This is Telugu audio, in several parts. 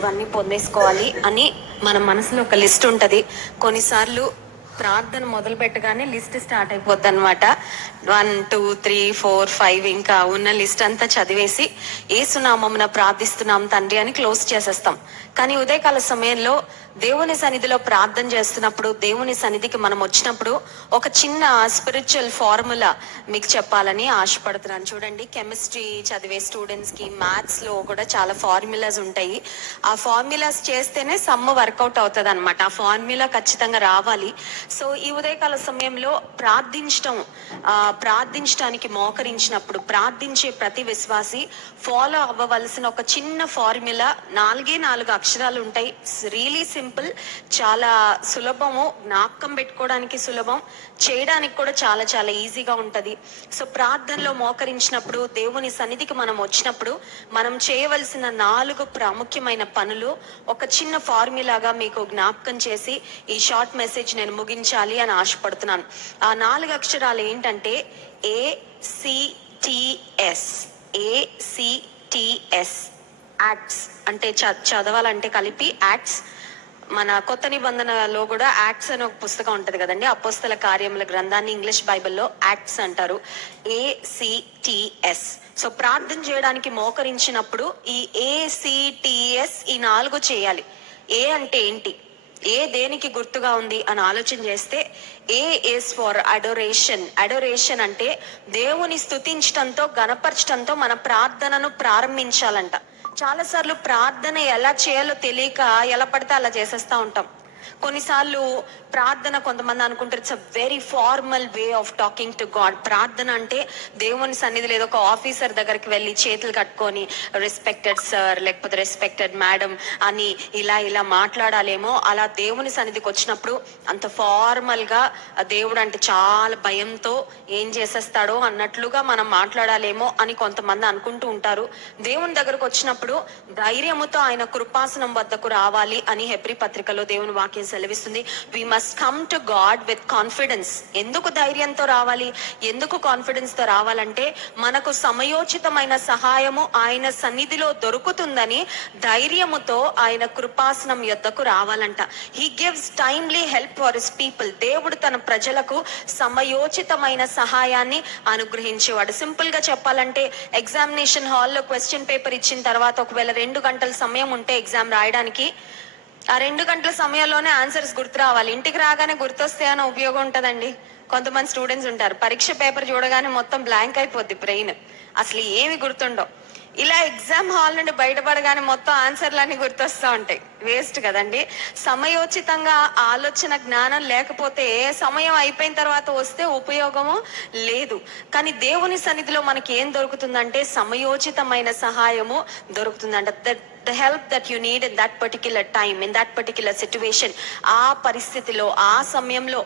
ఇవన్నీ పొందేసుకోవాలి అని మన మనసులో ఒక లిస్ట్ ఉంటుంది. కొన్నిసార్లు ప్రార్థన మొదలు పెట్టగానే లిస్ట్ స్టార్ట్ అయిపోద్ది అనమాట. 1 2 3 4 5 ఇంకా ఉన్న లిస్ట్ అంతా చదివేసి ఏసునామమున ప్రార్థిస్తున్నాం తండ్రి అని క్లోజ్ చేసేస్తాం. కానీ ఉదయకాల సమయంలో దేవుని సన్నిధిలో ప్రార్థన చేస్తున్నప్పుడు, దేవుని సన్నిధికి మనం వచ్చినప్పుడు ఒక చిన్న స్పిరిచువల్ ఫార్ములా మీకు చెప్పాలని ఆశపడుతున్నాను. చూడండి, కెమిస్ట్రీ చదివే స్టూడెంట్స్ కి మ్యాథ్స్ లో కూడా చాలా ఫార్ములాస్ ఉంటాయి. ఆ ఫార్ములాస్ చేస్తేనే సమ్ వర్కౌట్ అవుతుంది అనమాట. ఆ ఫార్ములా ఖచ్చితంగా రావాలి. సో ఈ ఉదయకాల సమయంలో ప్రార్థించడానికి మోకరించినప్పుడు ప్రార్థించే ప్రతి విశ్వాసి ఫాలో అవ్వవలసిన ఒక చిన్న ఫార్ములా, 4 అక్షరాలు ఉంటాయి. రియలీ సింపుల్, చాలా సులభము, జ్ఞాపకం పెట్టుకోవడానికి సులభం, చేయడానికి కూడా చాలా చాలా ఈజీగా ఉంటది. సో ప్రార్థనలో మోకరించినప్పుడు, దేవుని సన్నిధికి మనం వచ్చినప్పుడు మనం చేయవలసిన 4 ప్రాముఖ్యమైన పనులు ఒక చిన్న ఫార్ములాగా మీకు జ్ఞాపకం చేసి ఈ షార్ట్ మెసేజ్ నేను ముగించాలి అని ఆశపడుతున్నాను. ఆ 4 అక్షరాలు ఏంటంటే ACTS. ACTS యాక్ట్స్ అంటే చదవాలంటే కలిపి యాక్ట్స్. మన కొత్త నిబంధనలో కూడా యాక్ట్స్ అనే ఒక పుస్తకం ఉంటది కదండి, అపోస్తల కార్యముల గ్రంథాన్ని ఇంగ్లీష్ బైబిల్లో యాక్ట్స్ అంటారు. ACTS. సో ప్రార్థన చేయడానికి మోకరించినప్పుడు ఈ ACTS ఈ 4 చేయాలి. ఏ అంటే ఏంటి, ఏ దేనికి గుర్తుగా ఉంది అని ఆలోచన చేస్తే A is for adoration. Adoration అంటే దేవుని స్తుతించటంతో, గణపరచటంతో మన ప్రార్థనను ప్రారంభించాలంట. చాలాసార్లు ప్రార్థన ఎలా చేయాలో తెలియక ఎలా పడితే అలా చేసేస్తా ఉంటాం. కొన్నిసార్లు ప్రార్థన, కొంతమంది అనుకుంటారు it's a very formal way of talking to God. ప్రార్థన అంటే దేవుని సన్నిధిలో ఏదో ఒక ఆఫీసర్ దగ్గరికి వెళ్ళి చేతులు కట్టుకొని రెస్పెక్టెడ్ సార్ లేకపోతే రెస్పెక్టెడ్ మేడం అని ఇలా మాట్లాడాలేమో. అలా దేవుని సన్నిధికి వచ్చినప్పుడు అంత ఫార్మల్ గా దేవుడు అంటే చాలా భయంతో ఏం చేసేస్తాడో అన్నట్లుగా మనం మాట్లాడాలేమో అని కొంతమంది అనుకుంటూ ఉంటారు. దేవుని దగ్గరకు వచ్చినప్పుడు ధైర్యముతో ఆయన కృపాసనం వద్దకు రావాలి అని హెబ్రీ పత్రికలో దేవుని వాక్యం సెలవిస్తుంది. We must come to God with confidence. ఎందుకు ధైర్యంతో రావాలి, ఎందుకు కాన్ఫిడెన్స్ తో రావాలంటే మనకు సమయోచితమైన సహాయము ఆయన సన్నిధిలో దొరుకుతుందని ధైర్యముతో ఆయన కృపాసనం యొద్దకు రావాలంట. He gives timely help for his people. దేవుడు తన ప్రజలకు సమయోచితమైన సహాయాన్ని అనుగ్రహించేవాడు. సింపుల్ గా చెప్పాలంటే ఎగ్జామినేషన్ హాల్లో క్వశ్చన్ పేపర్ ఇచ్చిన తర్వాత ఒకవేళ 2 గంటల సమయం ఉంటే ఎగ్జామ్ రాయడానికి, ఆ 2 గంటల సమయంలోనే ఆన్సర్స్ గుర్తు రావాలి. ఇంటికి రాగానే గుర్తొస్తే అన్న ఉపయోగం ఉంటదండి. కొంతమంది స్టూడెంట్స్ ఉంటారు, పరీక్ష పేపర్ చూడగానే మొత్తం బ్లాంక్ అయిపోద్ది బ్రెయిన్, అసలు ఏమి గుర్తుండవు. ఇలా ఎగ్జామ్ హాల్ నుండి బయటపడగానే మొత్తం ఆన్సర్లన్నీ గుర్తొస్తూ ఉంటాయి. వేస్ట్ కదండి. సమయోచితంగా ఆలోచన జ్ఞానం లేకపోతే సమయం అయిపోయిన తర్వాత వస్తే ఉపయోగము లేదు. కానీ దేవుని సన్నిధిలో మనకి ఏం దొరుకుతుందంటే సమయోచితమైన సహాయము దొరుకుతుందంట. the help that you need in that particular time, in that particular situation. ఆ పరిస్థితిలో, ఆ సమయంలో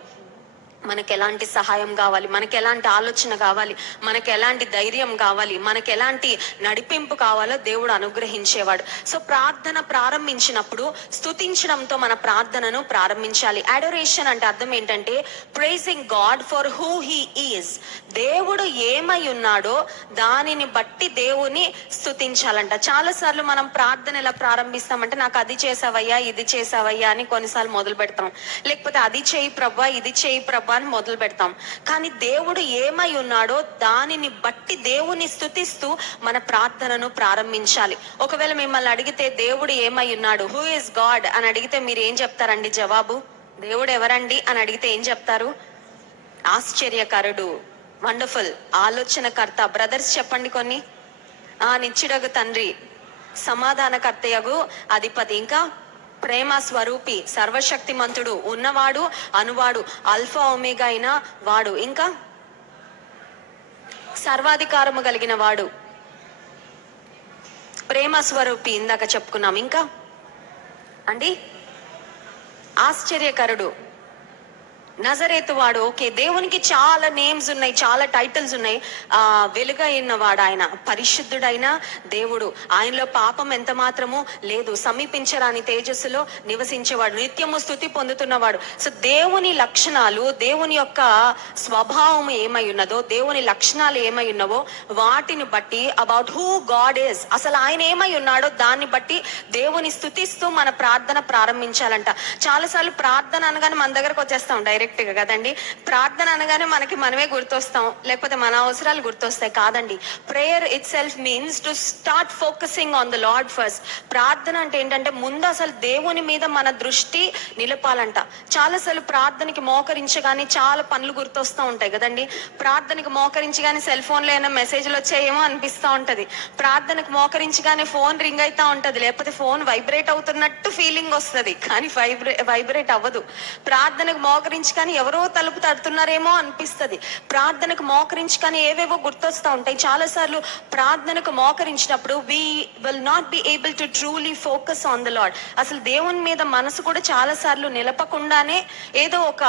మనకు ఎలాంటి సహాయం కావాలి, మనకి ఎలాంటి ఆలోచన కావాలి, మనకి ఎలాంటి ధైర్యం కావాలి, మనకి ఎలాంటి నడిపింపు కావాలో దేవుడు అనుగ్రహించేవాడు. సో ప్రార్థన ప్రారంభించినప్పుడు స్తుతించడంతో మన ప్రార్థనను ప్రారంభించాలి. అడోరేషన్ అంటే అర్థం ఏంటంటే pricing God for who he is. దేవుడు ఏమై ఉన్నాడో దానిని బట్టి దేవుని స్తుతించాలంట. చాలా సార్లు మనం ప్రార్థన ఎలా ప్రారంభిస్తామంటే నాకు అది చేసావయ్యా, ఇది చేసావయ్యా అని కొన్నిసార్లు మొదలు పెడతాం. లేకపోతే అది చేయి ప్రభా, ఇది చేయి ప్రభా అని మొదలు పెడతాం. కానీ దేవుడు ఏమై ఉన్నాడో దానిని బట్టి దేవుని స్తుతిస్తూ మన ప్రార్థనను ప్రారంభించాలి. ఒకవేళ మిమ్మల్ని అడిగితే దేవుడు ఏమై ఉన్నాడు, హూ ఇస్ గాడ్ అని అడిగితే మీరు ఏం చెప్తారండి జవాబు? దేవుడు ఎవరండి అని అడిగితే ఏం చెప్తారు? ఆశ్చర్యకరుడు, వండర్ఫుల్, ఆలోచనకర్త. బ్రదర్స్ చెప్పండి కొన్ని. నిత్యుడగు తండ్రి, సమాధానకర్తయగు అధిపతి, ఇంకా ప్రేమ స్వరూపి, సర్వశక్తిమంతుడు, ఉన్నవాడు అనువాడు, అల్ఫా ఒమేగా అయిన వాడు, ఇంకా సర్వాధికారము కలిగిన వాడు, ప్రేమ స్వరూపి ఇందాక చెప్పుకున్నాం. ఇంకా అండి ఆశ్చర్యకరుడు, నజరేతు వాడు. ఓకే, దేవునికి చాలా నేమ్స్ ఉన్నాయి, చాలా టైటిల్స్ ఉన్నాయి. వెలుగైన వాడు ఆయన, పరిశుద్ధుడైన దేవుడు, ఆయనలో పాపం ఎంత మాత్రము లేదు, సమీపించరాని తేజస్సులో నివసించేవాడు, నిత్యము స్తుతి పొందుతున్నవాడు. సో దేవుని లక్షణాలు, దేవుని యొక్క స్వభావం ఏమై ఉన్నదో, దేవుని లక్షణాలు ఏమై ఉన్నవో వాటిని బట్టి అబౌట్ హూ గాడ్ ఇస్, అసలు ఆయన ఏమై ఉన్నాడో దాన్ని బట్టి దేవుని స్తుతిస్తూ మన ప్రార్థన ప్రారంభించాలంట. చాలాసార్లు ప్రార్థన అనగానే మన దగ్గరకు వచ్చేస్తాం డైరెక్ట్ గా కదండి. ప్రార్థన అనగానే మనకి మనమే గుర్తొస్తాం, లేకపోతే మన అవసరాలు గుర్తొస్తాయి. కాదండి, prayer it self means to start focusing on the lord first. ప్రార్థన అంటే ఏంటంటే ముందు అసలు దేవుని మీద మన దృష్టి నిలపాలంట. చాలాసార్లు ప్రార్థనకి మోకరించగానే చాలా పనులు గుర్తొస్తూ ఉంటాయి కదండి. ప్రార్థనకి మోకరించగానే సెల్ ఫోన్ లో ఏమైనా మెసేజ్లు వచ్చాయేమో అనిపిస్తూ ఉంటది. ప్రార్థనకు మోకరించగానే ఫోన్ రింగ్ అవుతా ఉంటది, లేకపోతే ఫోన్ వైబ్రేట్ అవుతున్నట్టు ఫీలింగ్ వస్తుంది, కానీ వైబ్రేట్ అవ్వదు. ప్రార్థనకు మోకరించగానే ఎవరో తలుపు తడుతున్నారేమో అనిపిస్తుంది. ప్రార్థనకు మోకరించగానే ఏవేవో గుర్తొస్తూ ఉంటాయి. చాలా సార్లు ప్రార్థనకు మోకరించినప్పుడు we will not be able to truly focus on the Lord. అసలు దేవుని మీద మనసు కూడా చాలా సార్లు నిలపకుండానే ఏదో ఒక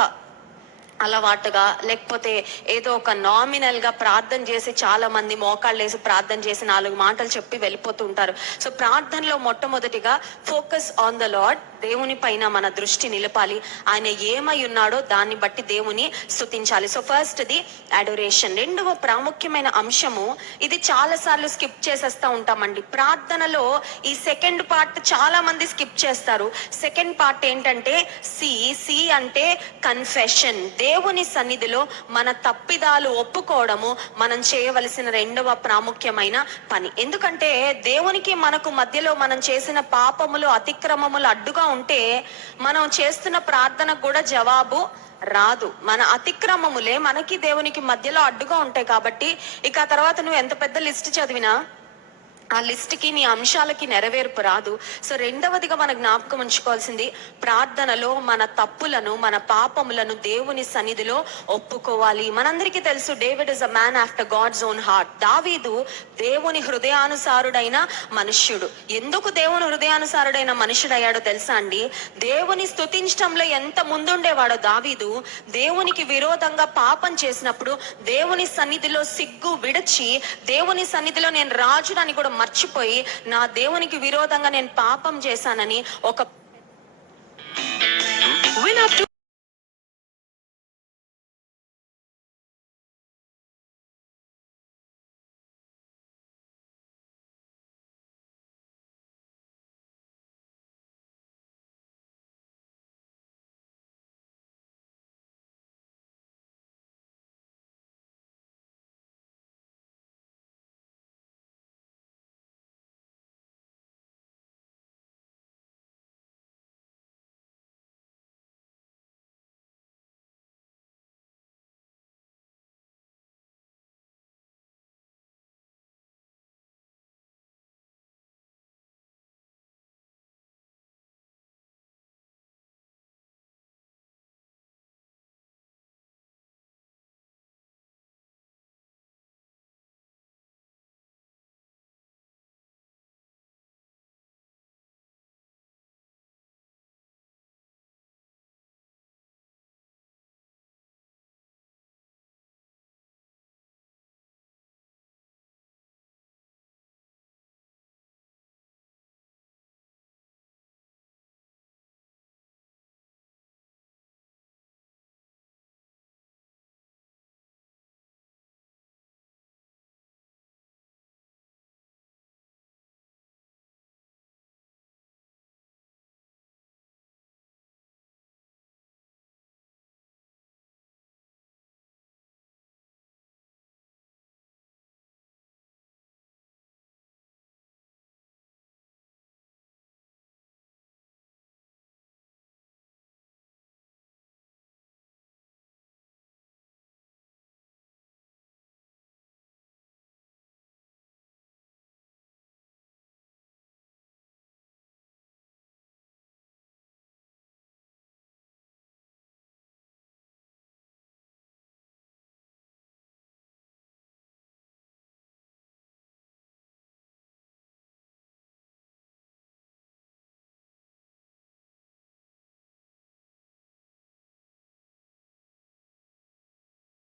అలవాటుగా, లేకపోతే ఏదో ఒక నామినల్ గా ప్రార్థన చేసి, చాలా మంది మోకాళ్ళు వేసి ప్రార్థన చేసి 4 మాటలు చెప్పి వెళ్ళిపోతూ ఉంటారు. సో ప్రార్థనలో మొట్టమొదటిగా ఫోకస్ ఆన్ ద లార్డ్, దేవుని పైన మన దృష్టి నిలపాలి. ఆయన ఏమై ఉన్నాడో దాన్ని బట్టి దేవుని స్తుతించాలి. So first the adoration. రెండవ ప్రాముఖ్యమైన అంశము, ఇది చాలా సార్లు స్కిప్ చేసేస్తా ఉంటామండి. ప్రార్థనలో ఈ సెకండ్ పార్ట్ చాలా మంది స్కిప్ చేస్తారు. సెకండ్ పార్ట్ ఏంటంటే సి అంటే కన్ఫెషన్. దేవుని సన్నిధిలో మన తప్పిదాలు ఒప్పుకోవడము మనం చేయవలసిన రెండవ ప్రాముఖ్యమైన పని. ఎందుకంటే దేవునికి మనకు మధ్యలో మనం చేసిన పాపములు, అతిక్రమములు అడ్డుగా ఉంటే మనం చేస్తున్న ప్రార్థనకు కూడా జవాబు రాదు. మన అతిక్రమములే మనకి దేవునికి మధ్యలో అడ్డుగా ఉంటాయి. కాబట్టి ఇక ఆ తర్వాత నువ్వు ఎంత పెద్ద లిస్ట్ చదివినా ఆ లిస్ట్ కి, నీ అంశాలకి నెరవేర్పు రాదు. సో రెండవదిగా మన జ్ఞాపకం ఉంచుకోవాల్సింది, ప్రార్థనలో మన తప్పులను, మన పాపములను దేవుని సన్నిధిలో ఒప్పుకోవాలి. మనందరికీ తెలుసు, David is a man after God's own heart. దావీదు దేవుని హృదయానుసారుడైన మనుష్యుడు. ఎందుకు దేవుని హృదయానుసారుడైన మనుష్యుడు అయ్యాడో తెలుసా అండి? దేవుని స్తుతించడంలో ఎంత ముందుండేవాడో దావీదు, దేవునికి విరోధంగా పాపం చేసినప్పుడు దేవుని సన్నిధిలో సిగ్గు విడిచి, దేవుని సన్నిధిలో నేను రాజునని కూడా మర్చిపోయి, నా దేవునికి విరోధంగా నేను పాపం చేశానని ఒక